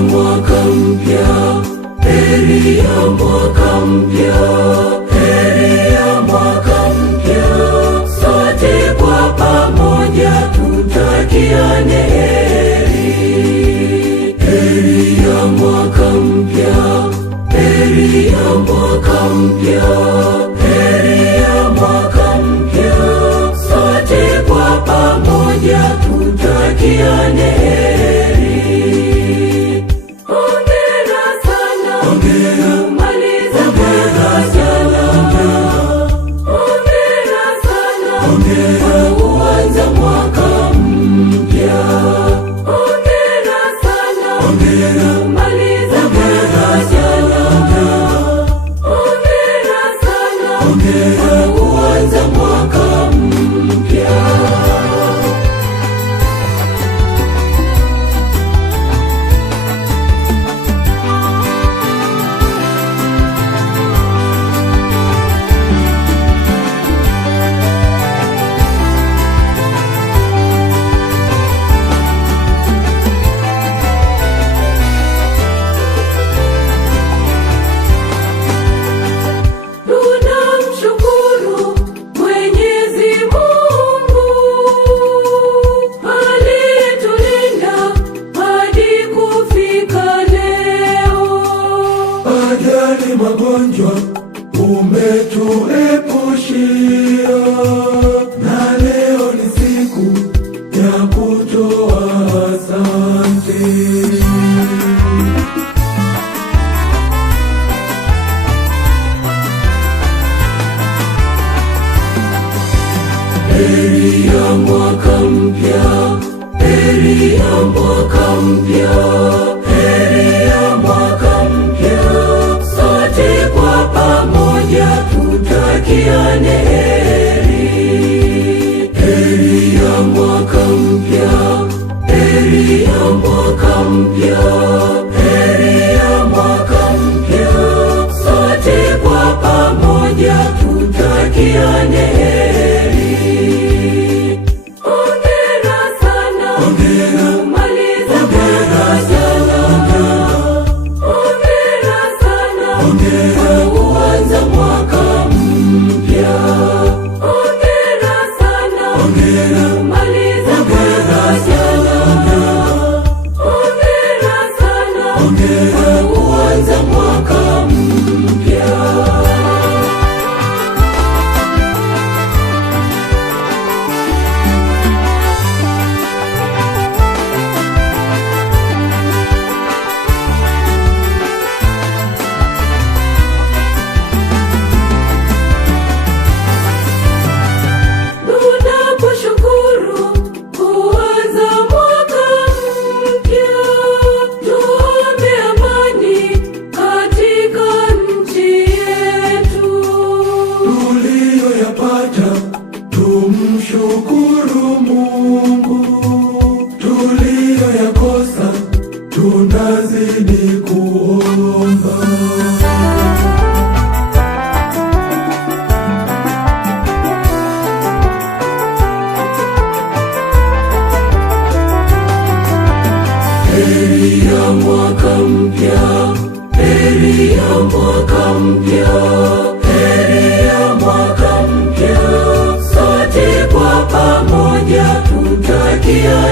mwaka mpya, heri ya mwaka mpya, heri ya mwaka mpya. Sote kwa pamoja tutakiane heri. Heri ya mwaka mpya, heri ya mwaka mpya, heri ya mwaka mpya. Sote kwa pamoja tutakiane heri. Hongera sana, kumaliza mwaka jana. Hongera sana, kuanza mwaka mpya. Hongera sana, kumaliza mwaka jana. Hongera sana, kuanza mwaka mpya. Magonjwa umetuepushia, na leo ni siku ya kutoa asante. Heri ya mwaka mpya, heri ya mwaka mpya, heri ya mwaka mpya. Sote kwa pamoja tutakiane heri. Heri ya mwaka mpya, heri ya mwaka mpya, heri ya mwaka mpya. Sote kwa pamoja tutakiane heri. Hongera sana, kumaliza mwaka jana. Hongera sana, kuanza mwaka mpya. Hongera sana, kumaliza mwaka jana. Hongera sana, kuanza mwaka mpya. Tumshukuru Mungu, tuliyoyakosa tunazidi kuomba. Heri ya mwaka mpya, heri ya mwaka mpya, heri ya mwaka mpya. Sote kwa pamoja tutakiane